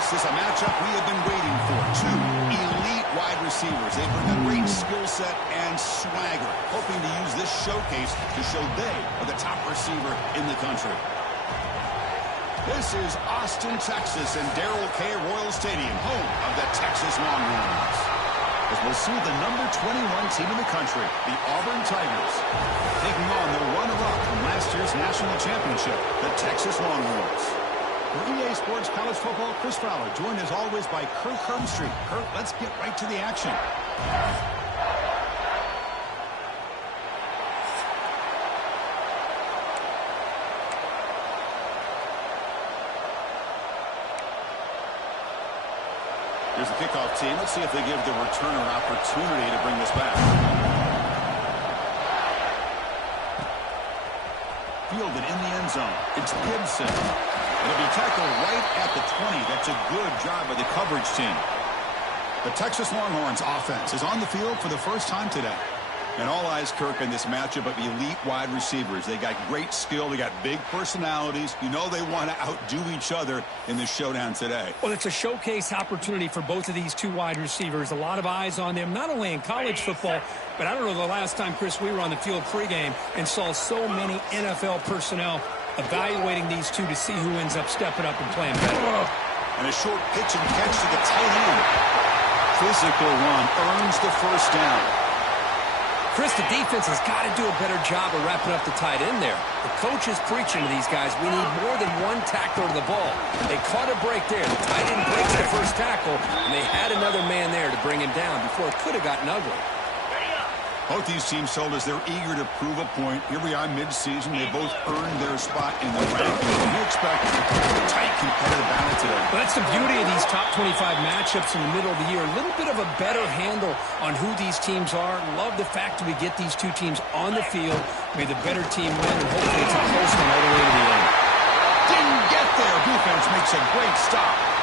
This is a matchup we have been waiting for. Two elite wide receivers. They bring a great skill set and swagger, hoping to use this showcase to show they are the top receiver in the country. This is Austin, Texas, and Darrell K. Royal Stadium, home of the Texas Longhorns. As we'll see the number 21 team in the country, the Auburn Tigers, taking on the runner-up from last year's national championship, the Texas Longhorns. For EA Sports College Football, Chris Fowler, joined as always by Kirk Hermstreet. Kirk, let's get right to the action. Here's the kickoff team. Let's see if they give the returner an opportunity to bring this back. Fielded in the end zone. It's Gibson. It'll be tackled right at the 20. That's a good job by the coverage team. The Texas Longhorns offense is on the field for the first time today. And all eyes, Kirk, in this matchup of elite wide receivers. They got great skill. They got big personalities. You know they want to outdo each other in this showdown today. Well, it's a showcase opportunity for both of these two wide receivers. A lot of eyes on them, not only in college football, but I don't know the last time, Chris, we were on the field pregame and saw so many NFL personnel evaluating these two to see who ends up stepping up and playing better. And a short pitch and catch to the tight end. Physical run earns the first down. Chris, the defense has got to do a better job of wrapping up the tight end there. The coach is preaching to these guys, we need more than one tackler to the ball. They caught a break there. The tight end breaks the first tackle, and they had another man there to bring him down before it could have gotten ugly. Both these teams told us they're eager to prove a point. Here we are mid-season. They both earned their spot in the rankings. You expect a tight competitive battle today. Well, that's the beauty of these top 25 matchups in the middle of the year. A little bit of a better handle on who these teams are. Love the fact that we get these two teams on the field. May the better team win, and hopefully it's a close one all the way to the end. Didn't get there. Defense makes a great stop.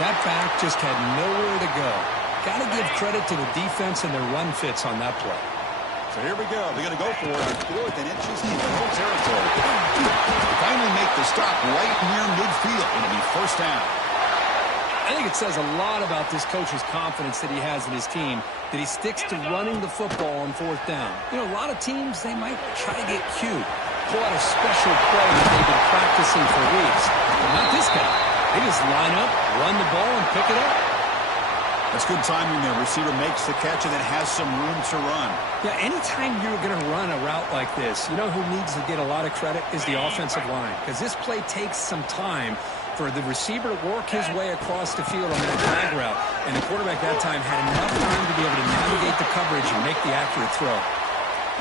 That back just had nowhere to go. Got to give credit to the defense and their run fits on that play. So here we go. They're going to go for it on 4th and inches in middle territory. They finally make the stop right near midfield. It'll be first down. I think it says a lot about this coach's confidence that he has in his team, that he sticks to running the football on 4th down. You know, a lot of teams, they might try to get cute, pull out a special play that they've been practicing for weeks. But not this guy. They just line up, run the ball, and pick it up. That's good timing there. Receiver makes the catch and then has some room to run. Yeah, anytime you're going to run a route like this, you know who needs to get a lot of credit is the offensive line. Because this play takes some time for the receiver to work his way across the field on that drag route. And the quarterback that time had enough time to be able to navigate the coverage and make the accurate throw.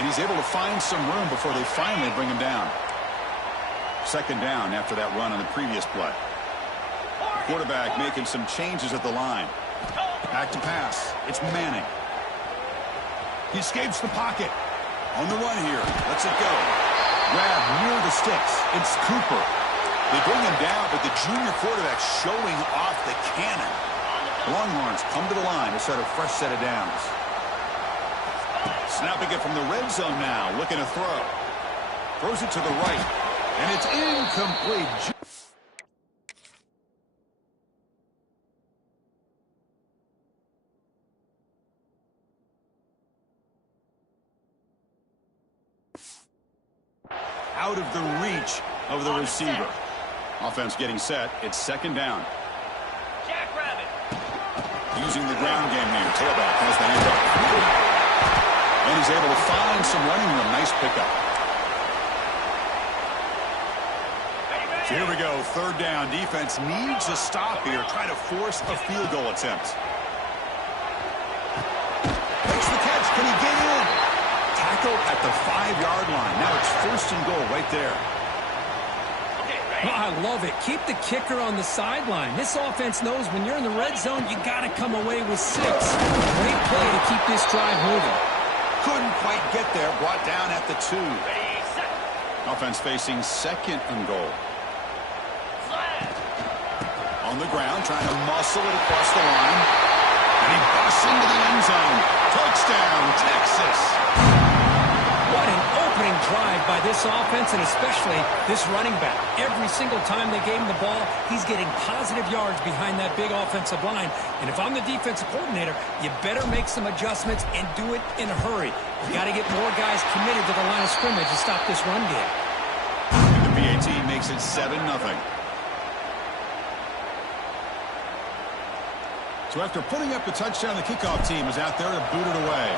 And he's able to find some room before they finally bring him down. Second down after that run on the previous play. Quarterback making some changes at the line. Back to pass. It's Manning. He escapes the pocket. On the run here. Lets it go. Grab near the sticks. It's Cooper. They bring him down, but the junior quarterback showing off the cannon. The Longhorns come to the line to start a fresh set of downs. Snapping it from the red zone now. Looking to throw. Throws it to the right. And it's incomplete. Out of the reach of the receiver. Offense getting set. It's second down. Using the ground game here. Tailback has the handoff. And he's able to find some running room. Nice pickup. So here we go. Third down. Defense needs a stop here. Try to force a field goal attempt. Makes the catch. Can he get in? Tackle at the 5-yard line. Now it's first and goal right there. Well, I love it. Keep the kicker on the sideline. This offense knows when you're in the red zone, you got to come away with 6. Great play to keep this drive moving. Couldn't quite get there. Brought down at the 2. Offense facing 2nd and goal. On the ground, trying to muscle it across the line. And he busts into the end zone. Touchdown, Texas. What an opening drive by this offense, and especially this running back. Every single time they gave him the ball, he's getting positive yards behind that big offensive line. And if I'm the defensive coordinator, you better make some adjustments and do it in a hurry. You got to get more guys committed to the line of scrimmage to stop this run game. And the PAT makes it 7-0. So after putting up the touchdown, the kickoff team is out there to boot it away.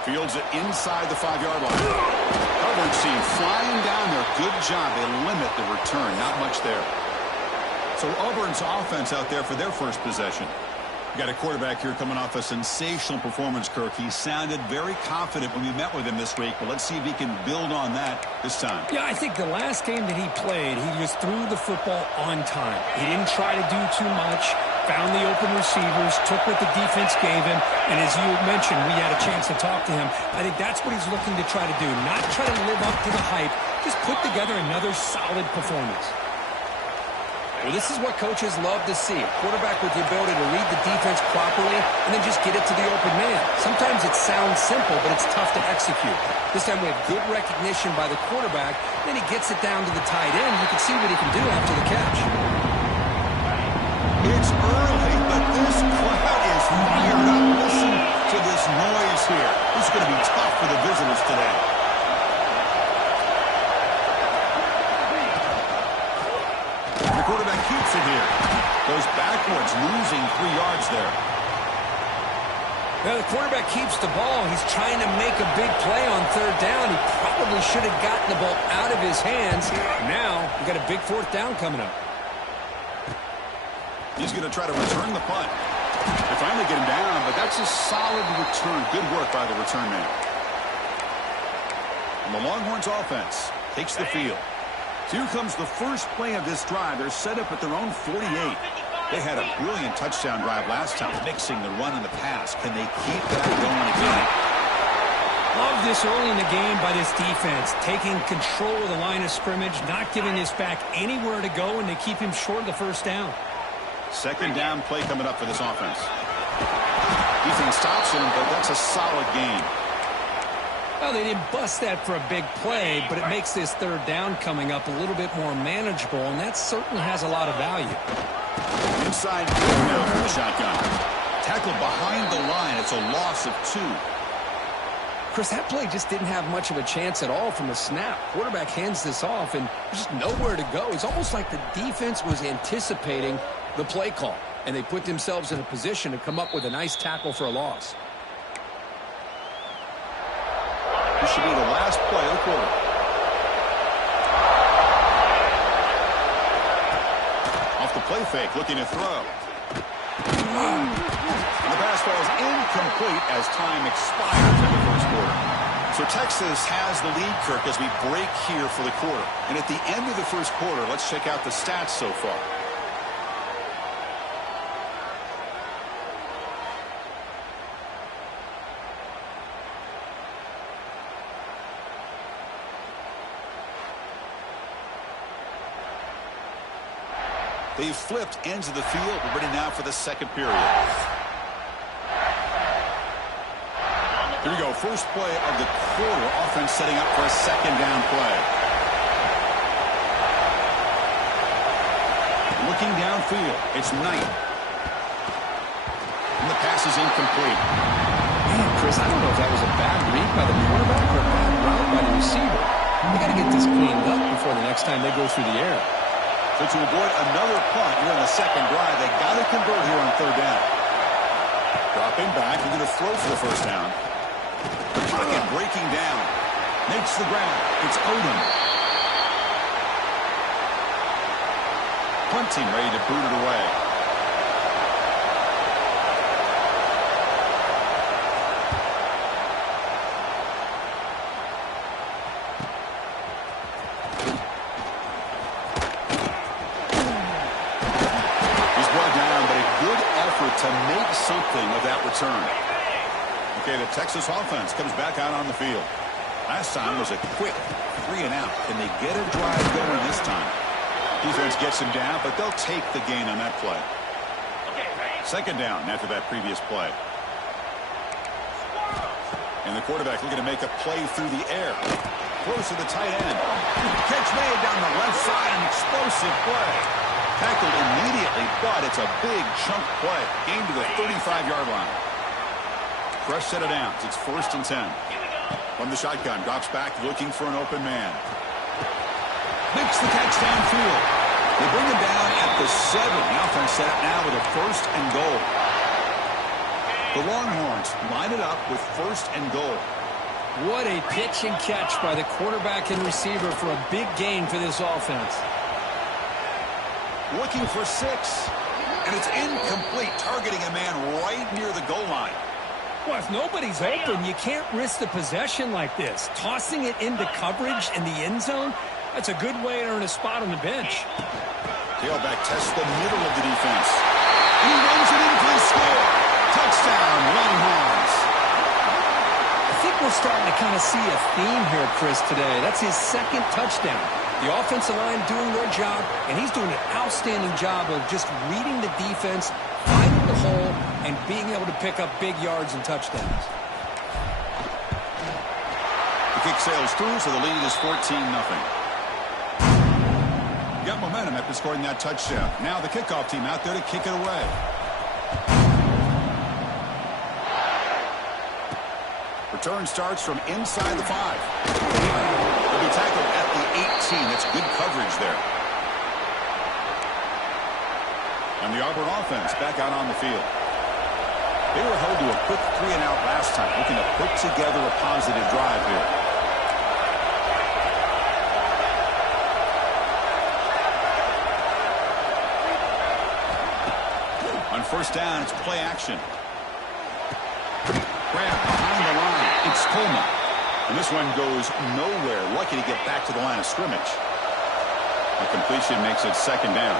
Fields it inside the 5-yard line. Coverage team flying down there. Good job. They limit the return. Not much there. So Auburn's offense out there for their first possession. You got a quarterback here coming off a sensational performance, Kirk. He sounded very confident when we met with him this week, but let's see if he can build on that this time. Yeah, I think the last game that he played, he just threw the football on time. He didn't try to do too much, found the open receivers, took what the defense gave him, and as you mentioned, we had a chance to talk to him. I think that's what he's looking to try to do, not try to live up to the hype, just put together another solid performance. Well, this is what coaches love to see. A quarterback with the ability to read the defense properly and then just get it to the open man. Sometimes it sounds simple, but it's tough to execute. This time we have good recognition by the quarterback. Then he gets it down to the tight end. You can see what he can do after the catch. It's early, but this crowd is fired up. Listen to this noise here. This is going to be tough for the visitors today. The quarterback keeps it here. Goes backwards, losing 3 yards there. Now the quarterback keeps the ball. He's trying to make a big play on 3rd down. He probably should have gotten the ball out of his hands. Now we've got a big 4th down coming up. He's going to try to return the punt. They finally get him down, but that's a solid return. Good work by the return man. And the Longhorns offense takes the field. Here comes the first play of this drive. They're set up at their own 48. They had a brilliant touchdown drive last time, mixing the run and the pass. Can they keep that going again? Love this early in the game by this defense, taking control of the line of scrimmage, not giving this back anywhere to go, and they keep him short of the 1st down. 2nd down play coming up for this offense. Defense stops him, but that's a solid game. Well, they didn't bust that for a big play, but it makes this 3rd down coming up a little bit more manageable, and that certainly has a lot of value. Inside now for the shotgun. Tackle behind the line. It's a loss of 2. Chris, that play just didn't have much of a chance at all from the snap. Quarterback hands this off, and there's just nowhere to go. It's almost like the defense was anticipating the play call, and they put themselves in a position to come up with a nice tackle for a loss. This should be the last play of the quarter. Off the play fake, looking to throw. And the pass falls incomplete as time expires in the 1st quarter. So Texas has the lead, Kirk, as we break here for the quarter. And at the end of the 1st quarter, let's check out the stats so far. They've flipped ends of the field. We're ready now for the 2nd period. Here we go. First play of the quarter. Offense setting up for a 2nd down play. Looking downfield. It's Knight. And the pass is incomplete. Man, Chris, I don't know if that was a bad read by the quarterback or a bad route by the receiver. They got to get this cleaned up before the next time they go through the air. So to avoid another punt here in the 2nd drive, they got to convert here on 3rd down. Dropping back, they're going to throw for the 1st down. The pocket breaking down. Makes the ground. It's Odom. Punting, ready to boot it away. something of that return. Okay, the Texas offense comes back out on the field. Last time was a quick 3 and out. Can they get a drive going this time? Defense gets him down, but they'll take the gain on that play. Second down after that previous play. And the quarterback looking to make a play through the air. Close to the tight end. Catch made down the left side. An explosive play. Tackled immediately, but it's a big chunk play. Gained to the 35-yard line. Fresh set of downs. It's 1st and 10. From the shotgun, drops back looking for an open man. Makes the catch downfield. They bring him down at the 7. The offense set up now with a 1st and goal. The Longhorns line it up with 1st and goal. What a pitch and catch by the quarterback and receiver for a big gain for this offense. Looking for 6. And it's incomplete, targeting a man right near the goal line. Well, if nobody's open, you can't risk the possession like this. Tossing it into coverage in the end zone, that's a good way to earn a spot on the bench. Tailback tests the middle of the defense. And he runs it in for the score. Touchdown, Longhorns. I think we're starting to kind of see a theme here, Chris, today. That's his 2nd touchdown. The offensive line doing their job, and he's doing an outstanding job of just reading the defense, finding the hole, and being able to pick up big yards and touchdowns. The kick sails through, so the lead is 14-0. Got momentum after scoring that touchdown. Now the kickoff team out there to kick it away. Return starts from inside the 5. They'll be tackled at the 18. That's good coverage there. And the Auburn offense back out on the field. They were held to a quick 3 and out last time, looking to put together a positive drive here. On 1st down, it's play action. Grab behind the line. It's Coleman. And this one goes nowhere. Lucky to get back to the line of scrimmage. The completion makes it 2nd down.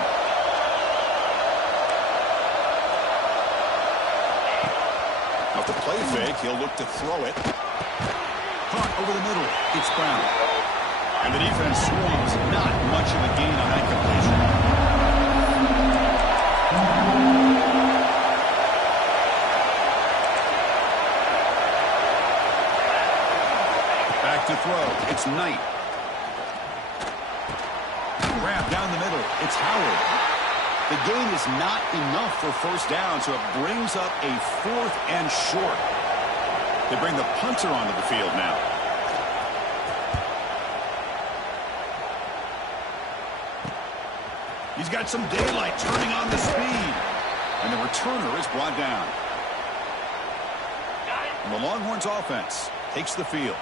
Off the play fake, he'll look to throw it. Caught over the middle. It's Brown. And the defense swings. Not much of a gain on that completion. Back to throw. It's Knight. Grab down the middle. It's Howard. The gain is not enough for 1st down, so it brings up a 4th and short. They bring the punter onto the field now. He's got some daylight, turning on the speed. And the returner is brought down. And the Longhorns offense takes the field.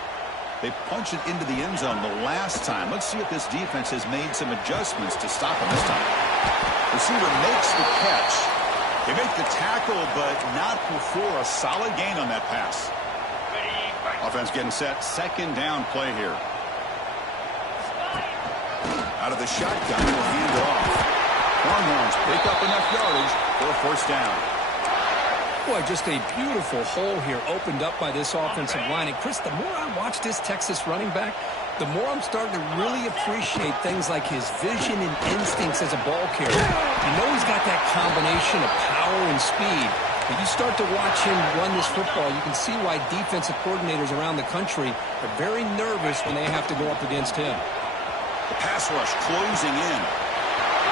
They punch it into the end zone the last time. Let's see if this defense has made some adjustments to stop him this time. Receiver makes the catch. They make the tackle, but not before a solid gain on that pass. Offense getting set. 2nd down play here. Out of the shotgun, will hand it off. Longhorns pick up enough yardage for a 1st down. Boy, just a beautiful hole here opened up by this offensive line. And, Chris, the more I watch this Texas running back, the more I'm starting to really appreciate things like his vision and instincts as a ball carrier. You know he's got that combination of power and speed. If you start to watch him run this football, you can see why defensive coordinators around the country are very nervous when they have to go up against him. The pass rush closing in.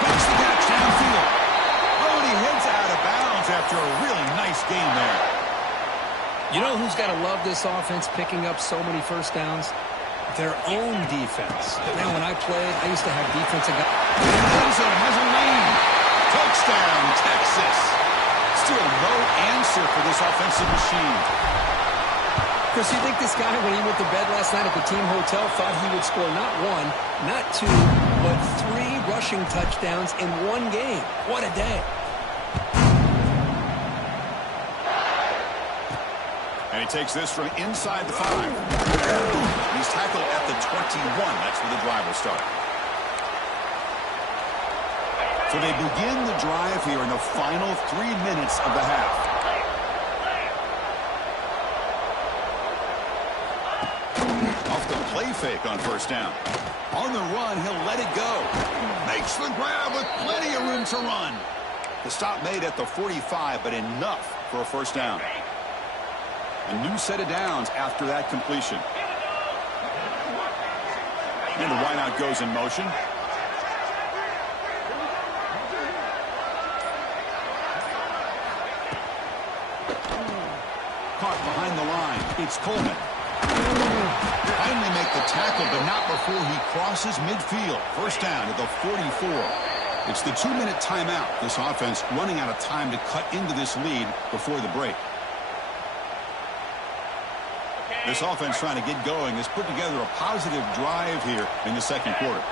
Makes the catch downfield. Oh, and he heads out of bounds after a really nice game there. You know who's got to love this offense picking up so many 1st downs? Their own defense. Now, when I played, I used to have defensive guys. Has a lead. Touchdown, Texas. Still no answer for this offensive machine. Chris, you think this guy, when he went to bed last night at the team hotel, thought he would score not 1, not 2, but 3 rushing touchdowns in 1 game? What a day. And he takes this from inside the 5. He's tackled at the 21. That's where the drive will start. So they begin the drive here in the final 3 minutes of the half. play fake on first down. On the run, he'll let it go. Makes the grab with plenty of room to run. The stop made at the 45, but enough for a first down. A new set of downs after that completion. And the wideout goes in motion. Caught behind the line. It's Coleman. Finally make the tackle, but not before he crosses midfield. First down at the 44. It's the 2-minute timeout. This offense running out of time to cut into this lead before the break. This offense trying to get going has put together a positive drive here in the second quarter.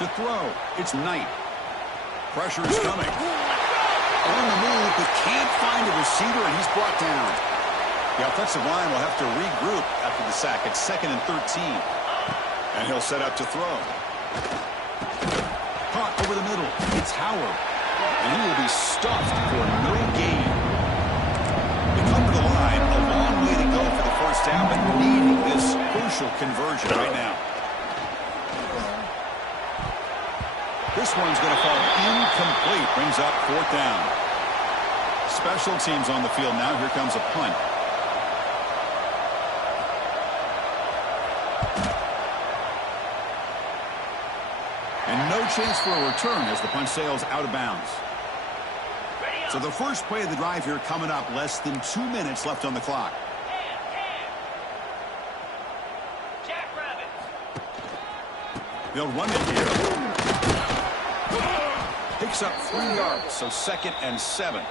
To throw, it's Knight. Pressure is coming. On the move, but can't find a receiver, and he's brought down. The offensive line will have to regroup after the sack. It's 2nd and 13. And he'll set up to throw. Caught over the middle. It's Howard. And he will be stuffed for no gain. They come to the line. A long way to go for the first down, but needing this crucial conversion right now. This one's going to fall incomplete. Brings up 4th down. Special teams on the field now. Here comes a punt. And no chance for a return as the punt sails out of bounds. So the first play of the drive here coming up. Less than 2 minutes left on the clock. They'll run it here. Picks up 3 yards, so 2nd and 7.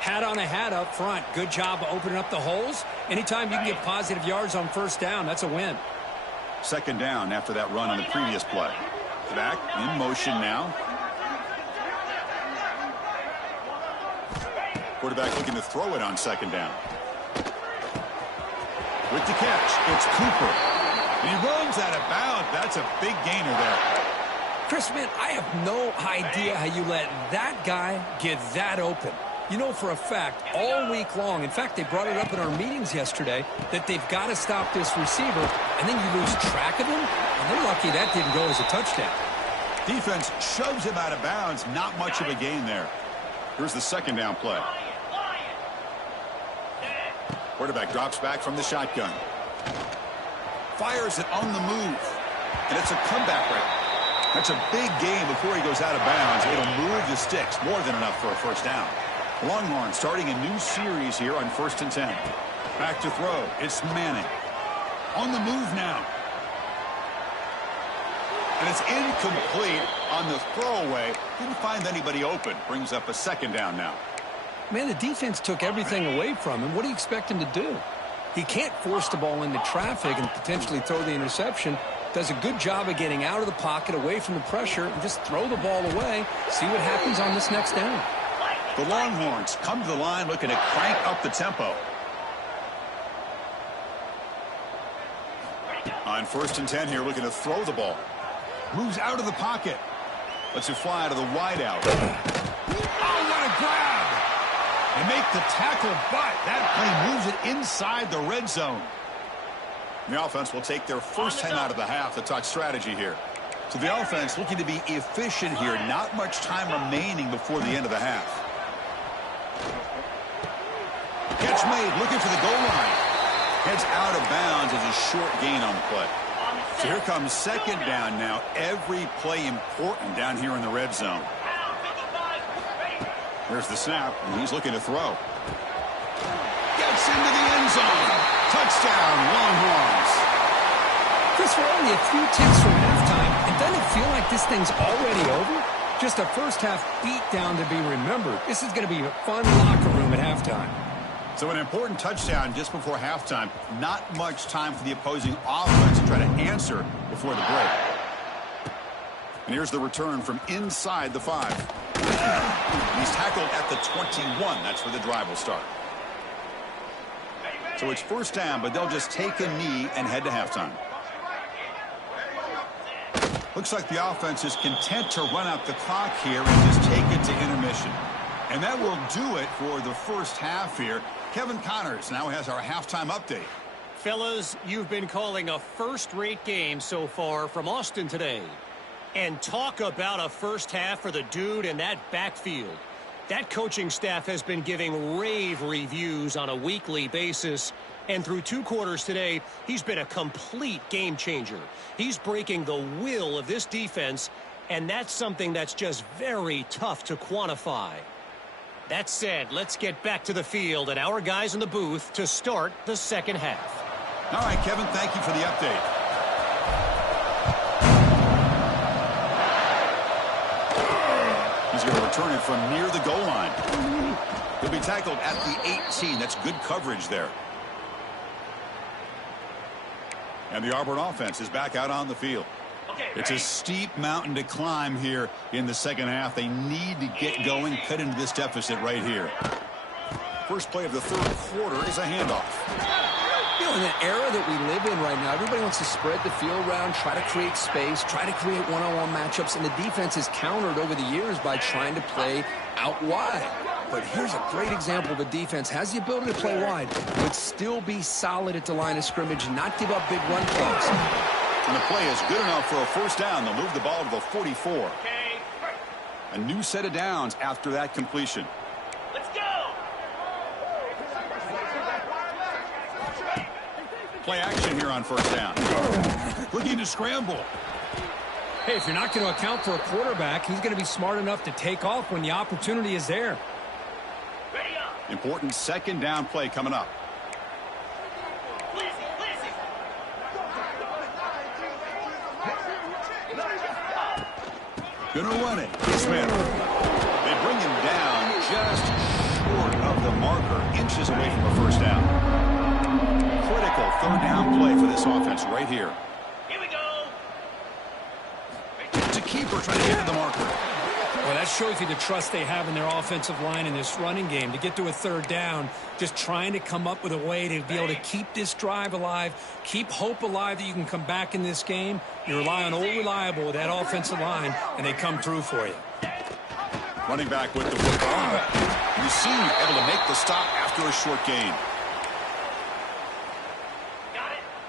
Hat on a hat up front. Good job of opening up the holes. Anytime you can get positive yards on first down, that's a win. 2nd down after that run on the previous play. Back in motion now. Quarterback looking to throw it on 2nd down. With the catch, it's Cooper. And he runs out of bounds. That's a big gainer there. Chris, man, I have no idea how you let that guy get that open. You know for a fact, all week long, in fact, they brought it up in our meetings yesterday, that they've got to stop this receiver, and then you lose track of him, and they're lucky that didn't go as a touchdown. Defense shoves him out of bounds. Not much of a gain there. Here's the 2nd down play. Quarterback drops back from the shotgun. Fires it on the move. And it's a comeback rate. That's a big gain before he goes out of bounds. It'll move the sticks. More than enough for a first down. Longhorn starting a new series here on 1st and 10. Back to throw. It's Manning. On the move now. And it's incomplete on the throwaway. Didn't find anybody open. Brings up a 2nd down now. Man, the defense took everything away from him. What do you expect him to do? He can't force the ball into traffic and potentially throw the interception. Does a good job of getting out of the pocket, away from the pressure, and just throw the ball away. See what happens on this next down. The Longhorns come to the line looking to crank up the tempo. On 1st and 10 here, looking to throw the ball. Moves out of the pocket. Lets it fly to the wideout. Oh, what a grab! And make the tackle, but that play moves it inside the red zone. The offense will take their first 10 out of the half. The talk strategy here. So the offense looking to be efficient here. Not much time remaining before the end of the half. Catch made, looking for the goal line. Heads out of bounds as a short gain on the play. So here comes 2nd down now. Every play important down here in the red zone. There's the snap, and he's looking to throw. Gets into the end zone. Touchdown, Longhorns. Chris, we're only a few ticks from halftime, and doesn't it feel like this thing's already over? Just a first-half beatdown to be remembered. This is going to be a fun locker room at halftime. So an important touchdown just before halftime. Not much time for the opposing offense to try to answer before the break. And here's the return from inside the 5. He's tackled at the 21. That's where the drive will start. So it's first down, but they'll just take a knee and head to halftime. Looks like the offense is content to run out the clock here and just take it to intermission. And that will do it for the first half here. Kevin Connors now has our halftime update. Fellas, you've been calling a first-rate game so far from Austin today. And talk about a first half for the dude in that backfield. That coaching staff has been giving rave reviews on a weekly basis. And through 2 quarters today, he's been a complete game changer. He's breaking the will of this defense, and that's something that's just very tough to quantify. That said, let's get back to the field and our guys in the booth to start the second half. All right, Kevin, thank you for the update. He's going to return it from near the goal line. He'll be tackled at the 18. That's good coverage there. And the Auburn offense is back out on the field. It's a steep mountain to climb here in the second half. They need to get going, cut into this deficit right here. First play of the third quarter is a handoff. You know, in the era that we live in right now, everybody wants to spread the field around, try to create space, try to create one-on-one matchups, and the defense has countered over the years by trying to play out wide. But here's a great example of a defense has the ability to play wide, but still be solid at the line of scrimmage and not give up big run plays. And the play is good enough for a first down. They'll move the ball to the 44. A new set of downs after that completion. Let's go! Play action here on first down. Looking to scramble. Hey, if you're not going to account for a quarterback, he's going to be smart enough to take off when the opportunity is there. Important second down play coming up. Gonna run it. Smith. They bring him down just short of the marker, inches away from a first down. Critical third down play for this offense right here. Here we go. It's a keeper trying to get to the marker. Well, that shows you the trust they have in their offensive line in this running game. To get to a third down, just trying to come up with a way to be able to keep this drive alive, keep hope alive that you can come back in this game. You rely on Old Reliable with that offensive line, and they come through for you. Running back with the football. You see, able to make the stop after a short gain.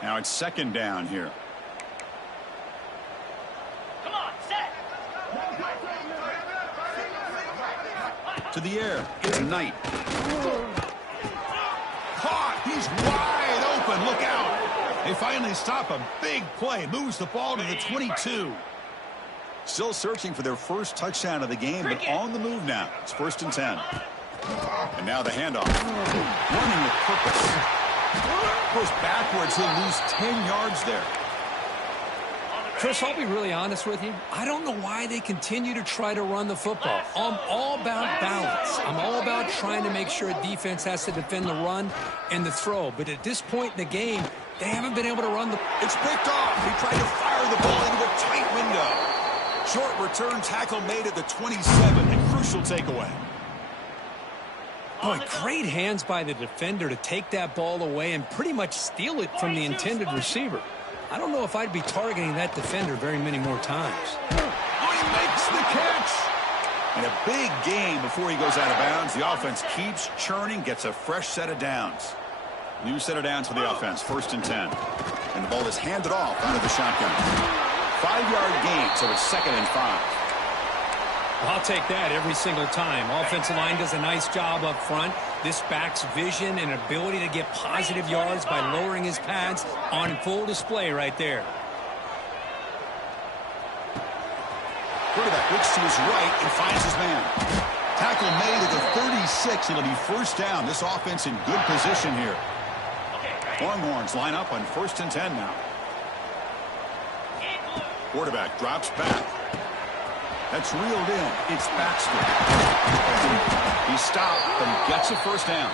Now it's second down here. To the air. It's Knight. Caught. He's wide open. Look out. They finally stop a big play. Moves the ball to the 22. Still searching for their first touchdown of the game, but on the move now. It's 1st and 10. And now the handoff. Running with purpose. Goes backwards. He'll lose 10 yards there. Chris, I'll be really honest with you. I don't know why they continue to try to run the football. I'm all about balance. I'm all about trying to make sure a defense has to defend the run and the throw. But at this point in the game, they haven't been able to run the... It's picked off. He tried to fire the ball into a tight window. Short return tackle made at the 27. A crucial takeaway. Boy, great hands by the defender to take that ball away and pretty much steal it from the intended receiver. I don't know if I'd be targeting that defender very many more times. Oh, he makes the catch. And a big gain before he goes out of bounds. The offense keeps churning, gets a fresh set of downs. New set of downs for the offense, 1st and 10. And the ball is handed off out of the shotgun. 5-yard gain, so it's 2nd and 5. I'll take that every single time. Offensive line does a nice job up front. This back's vision and ability to get positive yards by lowering his pads on full display right there. Quarterback looks to his right and finds his man. Tackle made at the 36. It'll be first down. This offense in good position here. Longhorns line up on 1st and 10 now. Quarterback drops back. That's reeled in. It's Baxter. He stopped, but he gets a first down.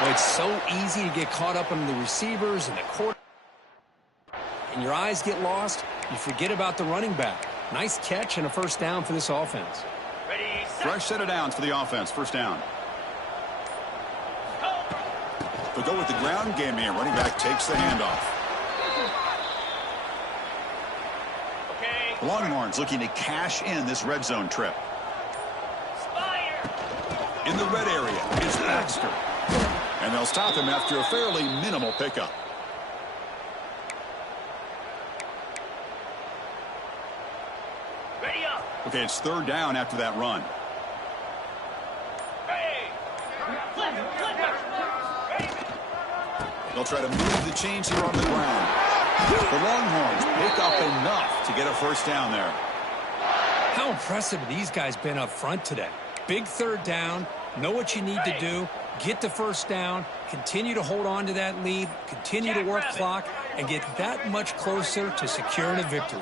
Well, it's so easy to get caught up on the receivers and the quarterback. And your eyes get lost, you forget about the running back. Nice catch and a first down for this offense. Fresh set of downs for the offense. First down. They'll go with the ground game here. Running back takes the handoff. The Longhorns looking to cash in this red zone trip. In the red area, it's Baxter. And they'll stop him after a fairly minimal pickup. Ready up. Okay, it's third down after that run. They'll try to move the chains here on the ground. The Longhorns pick up enough to get a first down there. How impressive have these guys been up front today? Big third down, know what you need to do, get the first down, continue to hold on to that lead, continue to work clock, and get that much closer to securing a victory.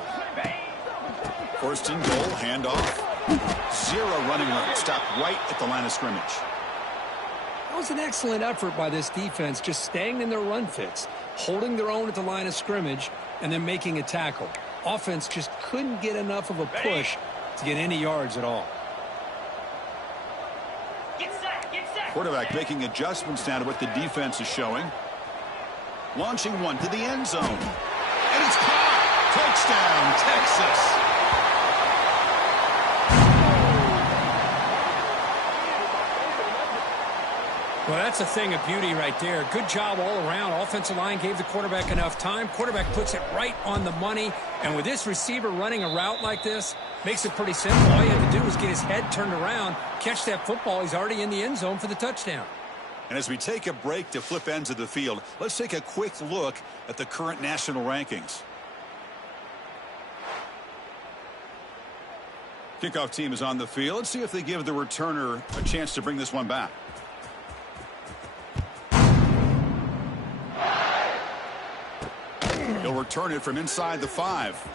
First and goal, handoff. Zero running room. Stopped right at the line of scrimmage. That was an excellent effort by this defense, just staying in their run fits, holding their own at the line of scrimmage, and then making a tackle. Offense just couldn't get enough of a push to get any yards at all. Get set, get set. Quarterback making adjustments now to what the defense is showing. Launching one to the end zone. And it's caught. Touchdown, Texas. Well, that's a thing of beauty right there. Good job all around. Offensive line gave the quarterback enough time. Quarterback puts it right on the money. And with this receiver running a route like this, makes it pretty simple. All you have to do is get his head turned around, catch that football. He's already in the end zone for the touchdown. And as we take a break to flip ends of the field, let's take a quick look at the current national rankings. Kickoff team is on the field. Let's see if they give the returner a chance to bring this one back. He'll return it from inside the 5.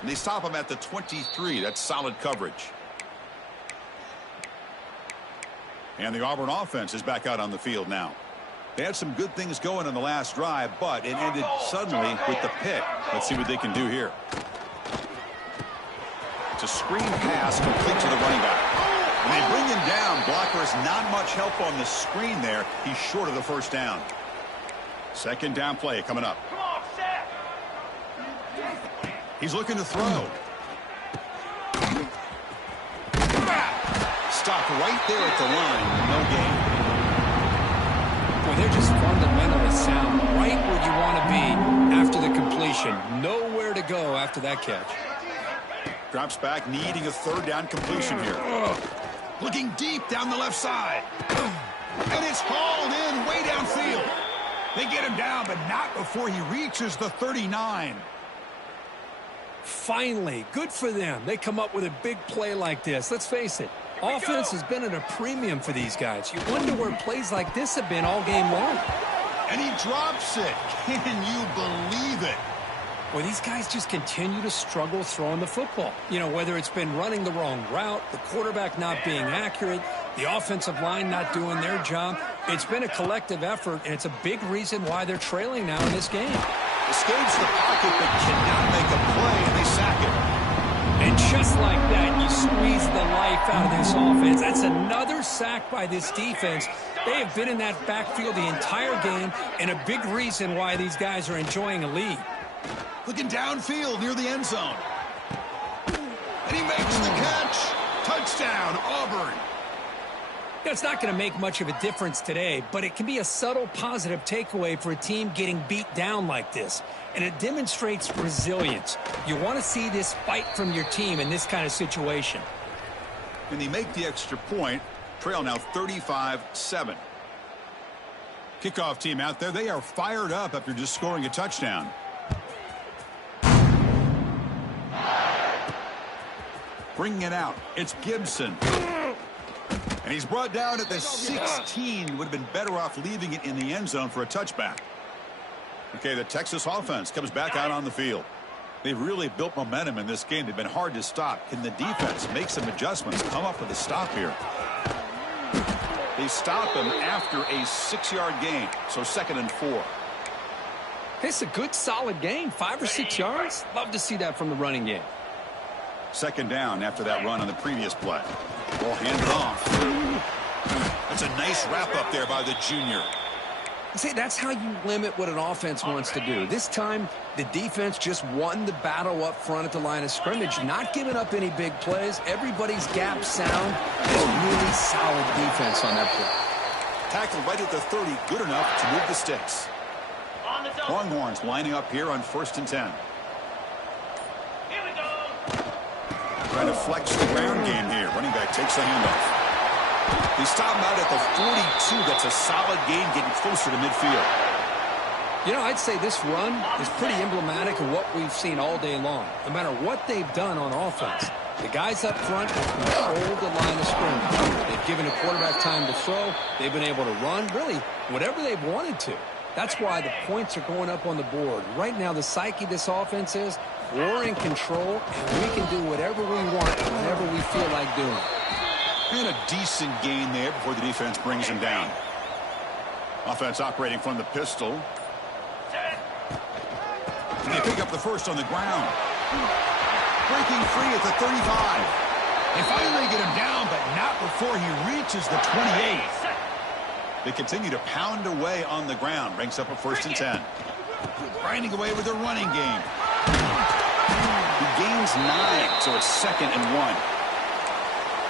And they stop him at the 23. That's solid coverage. And the Auburn offense is back out on the field now. They had some good things going on the last drive, but it ended suddenly with the pick. Let's see what they can do here. It's a screen pass complete to the running back. When they bring him down, blocker has not much help on the screen there. He's short of the first down. Second down play coming up. Come on, set. He's looking to throw. Stopped right there at the line. No gain. Boy, they're just fundamentally sound. Right where you want to be after the completion. Nowhere to go after that catch. Drops back, needing a third down completion here. Looking deep down the left side. And it's hauled in way downfield. They get him down, but not before he reaches the 39. Finally, good for them. They come up with a big play like this. Let's face it, offense has been at a premium for these guys. You wonder where plays like this have been all game long. And he drops it. Can you believe it? Well, these guys just continue to struggle throwing the football. You know, whether it's been running the wrong route, the quarterback not being accurate, the offensive line not doing their job. It's been a collective effort, and it's a big reason why they're trailing now in this game. Escapes the pocket, but cannot make a play, and they sack it. And just like that, you squeeze the life out of this offense. That's another sack by this defense. They have been in that backfield the entire game, and a big reason why these guys are enjoying a lead. Looking downfield near the end zone. And he makes the catch. Touchdown, Auburn. You know, it's not going to make much of a difference today, but it can be a subtle positive takeaway for a team getting beat down like this. And it demonstrates resilience. You want to see this fight from your team in this kind of situation. And they make the extra point. Trail now 35-7. Kickoff team out there. They are fired up after just scoring a touchdown. Bringing it out. It's Gibson. And he's brought down at the 16. Would have been better off leaving it in the end zone for a touchback. Okay, the Texas offense comes back out on the field. They've really built momentum in this game. They've been hard to stop. Can the defense make some adjustments? Come up with a stop here. They stop him after a 6-yard gain. So 2nd and 4. It's a good, solid game. 5 or 6 yards. Love to see that from the running game. Second down after that run on the previous play. Ball handed off. That's a nice wrap up there by the junior. See, that's how you limit what an offense wants to do. This time, the defense just won the battle up front at the line of scrimmage, not giving up any big plays. Everybody's gap sound and really solid defense on that play. Tackled right at the 30, good enough to move the sticks. On the zone. Longhorns lining up here on 1st and 10. Here we go. Trying to flex the ground game here. Running back takes the handoff. He stopped out at the 42. That's a solid gain, getting closer to midfield. You know, I'd say this run is pretty emblematic of what we've seen all day long. No matter what they've done on offense, the guys up front have controlled the line of scrimmage. They've given a quarterback time to throw. They've been able to run, really, whatever they've wanted to. That's why the points are going up on the board. Right now, the psyche of this offense is we're in control, and we can do whatever we want whenever we feel like doing it. And a decent gain there before the defense brings him down. Offense operating from the pistol. And they pick up the first on the ground. Breaking free at the 35. They finally get him down, but not before he reaches the 28. They continue to pound away on the ground. Ranks up a 1st and 10. Grinding away with their running game. He gains 9, so it's 2nd and 1.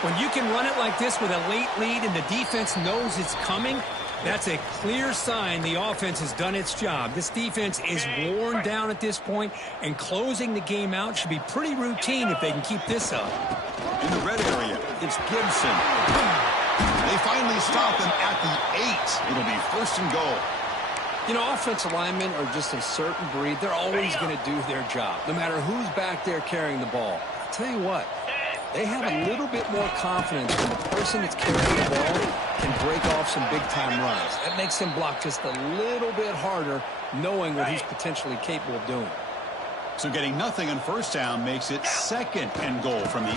When you can run it like this with a late lead and the defense knows it's coming, that's a clear sign the offense has done its job. This defense is worn down at this point, and closing the game out should be pretty routine if they can keep this up. In the red area, it's Gibson. They finally stop him at the 8. It'll be 1st and goal. You know, offensive linemen are just a certain breed. They're always going to do their job, no matter who's back there carrying the ball. I'll tell you what. They have a little bit more confidence when the person that's carrying the ball can break off some big-time runs. That makes them block just a little bit harder, knowing what he's potentially capable of doing. So getting nothing on 1st down makes it 2nd and goal from the 8.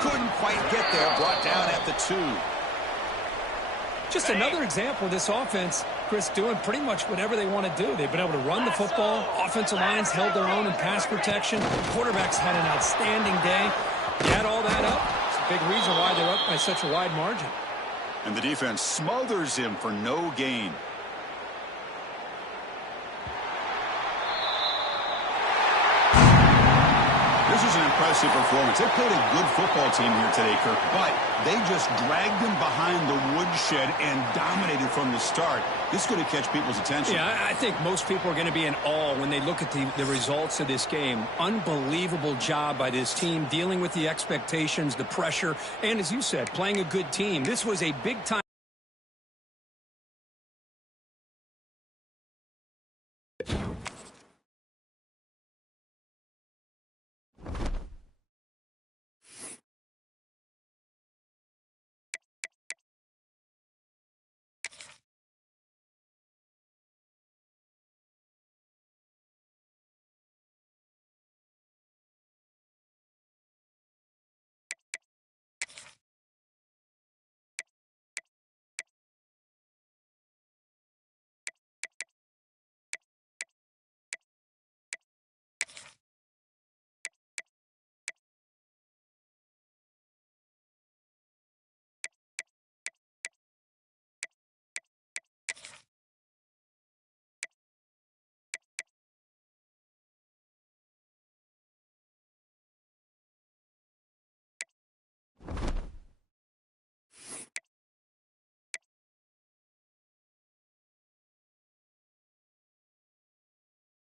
Couldn't quite get there, brought down at the 2. Just another example of this offense, Chris, doing pretty much whatever they want to do. They've been able to run the football. Offensive lines held their own in pass protection. Quarterbacks had an outstanding day. You add all that up, it's a big reason why they're up by such a wide margin. And the defense smothers him for no gain. This is an impressive performance. They played a good football team here today, Kirk, but they just dragged them behind the woodshed and dominated from the start. This is going to catch people's attention. Yeah, I think most people are going to be in awe when they look at the results of this game. Unbelievable job by this team, dealing with the expectations, the pressure, and as you said, playing a good team. This was a big-time